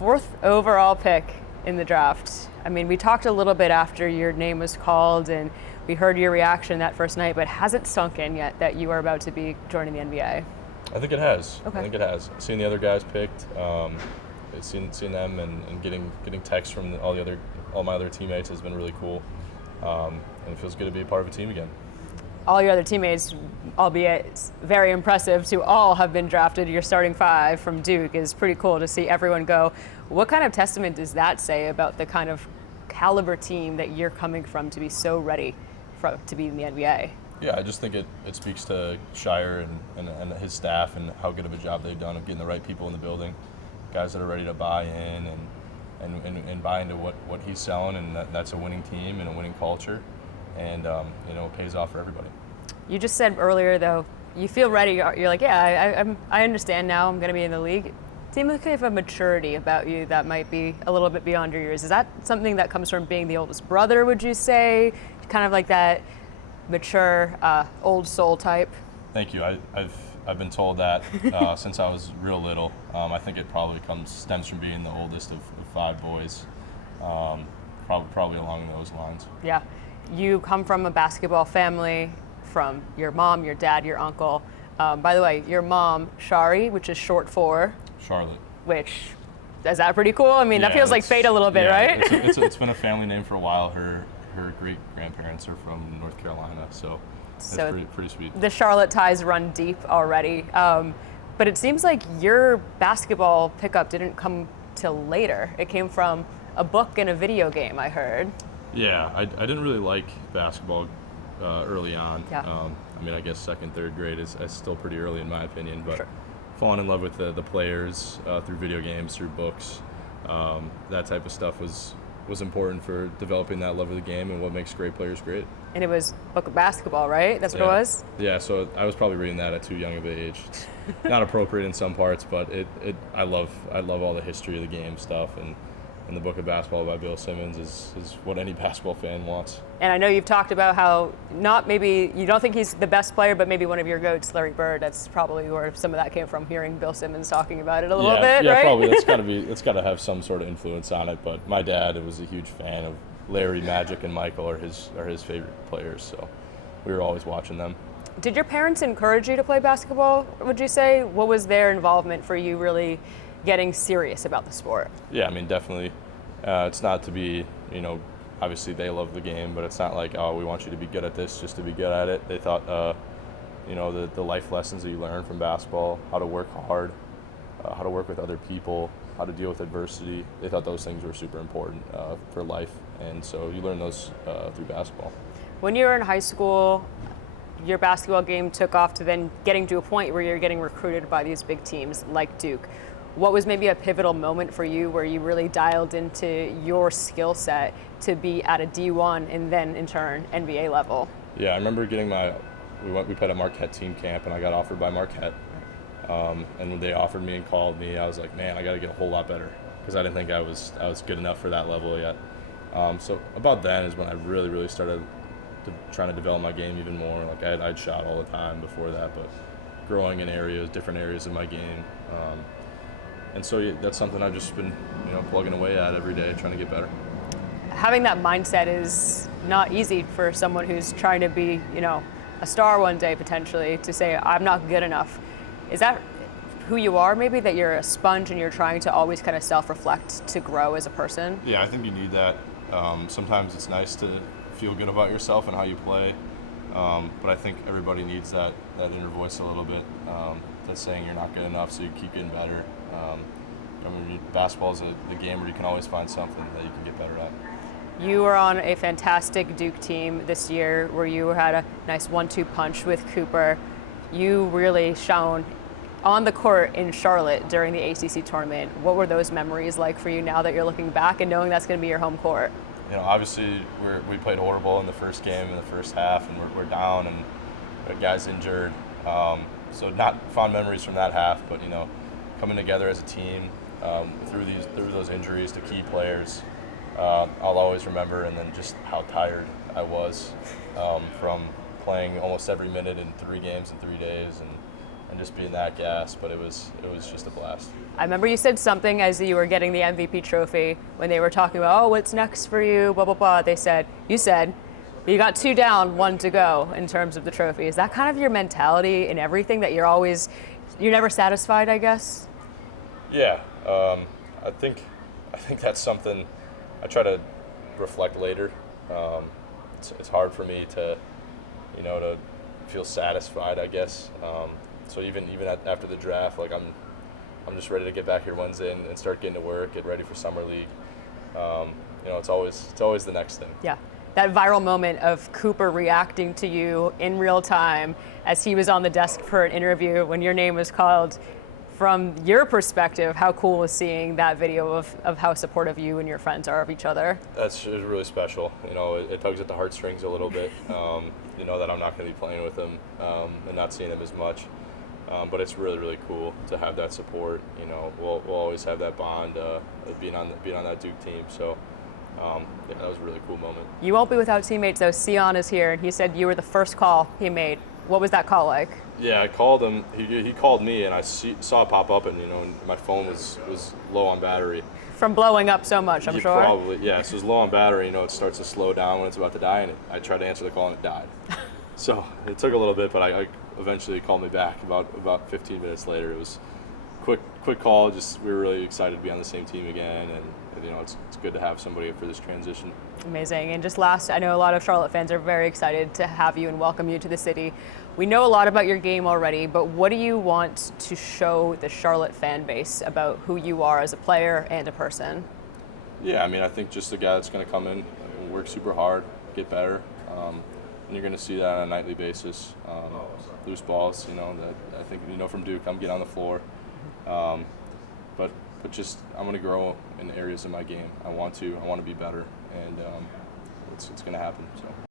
fourth overall pick in the draft. I mean, we talked a little bit after your name was called and we heard your reaction that first night, but has it sunk in yet that you are about to be joining the NBA? I think it has. Okay. I think it has. Seeing the other guys picked, seeing them and getting texts from all my other teammates has been really cool. And it feels good to be a part of a team again. All your other teammates, albeit very impressive to all have been drafted. Your starting five from Duke is pretty cool to see everyone go. What kind of testament does that say about the kind of caliber team that you're coming from to be so ready to be in the NBA? Yeah, I just think it speaks to Shire and his staff and how good of a job they've done of getting the right people in the building, guys that are ready to buy in and buy into what he's selling, and that's a winning team and a winning culture, and it pays off for everybody. You just said earlier, though, you feel ready. You're like, yeah, I understand now. I'm going to be in the league. Seems like you have a maturity about you that might be a little bit beyond your years. Is that something that comes from being the oldest brother, would you say? Kind of like that mature, old soul type? Thank you. I've been told that since I was real little. I think it probably stems from being the oldest of 5 boys, probably along those lines. Yeah. You come from a basketball family, from your mom, your dad, your uncle. By the way, your mom, Shari, which is short for? Charlotte. Which, is that pretty cool? I mean, that feels like fate a little bit, right? It's been a family name for a while. Her great-grandparents are from North Carolina, so it's pretty sweet. The Charlotte ties run deep already. But it seems like your basketball pickup didn't come till later. It came from a book and a video game, I heard. Yeah, I didn't really like basketball early on. Yeah. I mean, I guess 2nd, 3rd grade is still pretty early in my opinion, but sure. Falling in love with the players through video games, through books, that type of stuff was important for developing that love of the game and what makes great players great. And it was book of basketball, right? That's what it was? Yeah, so I was probably reading that at too young of an age. It's not appropriate in some parts, but I love all the history of the game stuff, and the book of basketball by Bill Simmons is what any basketball fan wants. And I know you've talked about how maybe you don't think he's the best player, but maybe one of your goats, Larry Bird. That's probably where some of that came from, hearing Bill Simmons talking about it a little bit, yeah, right? Probably. It's got to have some sort of influence on it. But my dad was a huge fan of Larry, Magic, and Michael are his favorite players, so we were always watching them. Did your parents encourage you to play basketball, would you say? What was their involvement for you really getting serious about the sport? Yeah, I mean, definitely. It's not to be, obviously they love the game, but it's not like, oh, we want you to be good at this just to be good at it. They thought, the life lessons that you learn from basketball, how to work hard, how to work with other people, how to deal with adversity, they thought those things were super important for life. And so you learn those through basketball. When you were in high school, your basketball game took off to then getting to a point where you're getting recruited by these big teams like Duke. What was maybe a pivotal moment for you where you really dialed into your skill set to be at a D1 and then in turn NBA level? Yeah, I remember getting we played at Marquette team camp and I got offered by Marquette. And when they offered me and called me, I was like, man, I got to get a whole lot better because I didn't think I was good enough for that level yet. So about then is when I really started trying to develop my game even more. Like I'd shot all the time before that, but growing in different areas of my game. And so that's something I've just been, plugging away at every day, trying to get better. Having that mindset is not easy for someone who's trying to be, a star one day potentially, to say, I'm not good enough. Is that who you are, maybe, that you're a sponge and you're trying to always kind of self-reflect to grow as a person? Yeah, I think you need that. Sometimes it's nice to feel good about yourself and how you play, but I think everybody needs that inner voice a little bit that's saying you're not good enough, so you keep getting better. Basketball is the game where you can always find something that you can get better at. You were on a fantastic Duke team this year where you had a nice 1-2 punch with Cooper. You really shone on the court in Charlotte during the ACC tournament. What were those memories like for you now that you're looking back and knowing that's going to be your home court? Obviously we played horrible in the first game in the first half, and we're down, and the guy's injured. So not fond memories from that half, but coming together as a team through those injuries to key players, I'll always remember. And then just how tired I was from playing almost every minute in 3 games in 3 days, and just being that gas, but it was just a blast. I remember you said something as you were getting the MVP trophy when they were talking about, oh, what's next for you, blah, blah, blah. You said, you got 2 down, 1 to go in terms of the trophy. Is that kind of your mentality in everything, that you're never satisfied, I guess? Yeah, I think that's something I try to reflect later. It's hard for me to feel satisfied, I guess. So even after the draft, like I'm just ready to get back here Wednesday and start getting to work, get ready for summer league. It's always the next thing. Yeah, that viral moment of Cooper reacting to you in real time as he was on the desk for an interview when your name was called. From your perspective, how cool was seeing that video of how supportive you and your friends are of each other? That's really special. It tugs at the heartstrings a little bit. That I'm not going to be playing with him and not seeing him as much. But it's really, really cool to have that support. We'll always have that bond of being on that Duke team. So that was a really cool moment. You won't be without teammates though. Sion is here, and he said you were the first call he made. What was that call like? Yeah, I called him. He called me, and I saw it pop up, and my phone was low on battery. From blowing up so much, I'm sure. Probably, yeah. So it's low on battery. It starts to slow down when it's about to die, and I tried to answer the call, and it died. So it took a little bit, but I eventually called me back about 15 minutes later. It was quick call. Just we were really excited to be on the same team again, and it's good to have somebody for this transition. Amazing. And just last, I know a lot of Charlotte fans are very excited to have you and welcome you to the city. We know a lot about your game already, but what do you want to show the Charlotte fan base about who you are as a player and a person? Yeah, I think just a guy that's going to come in, work super hard, get better, and you're going to see that on a nightly basis. Loose balls, that I think from Duke, I'm getting on the floor. But just I'm going to grow in areas of my game. I want to be better, and it's going to happen. So.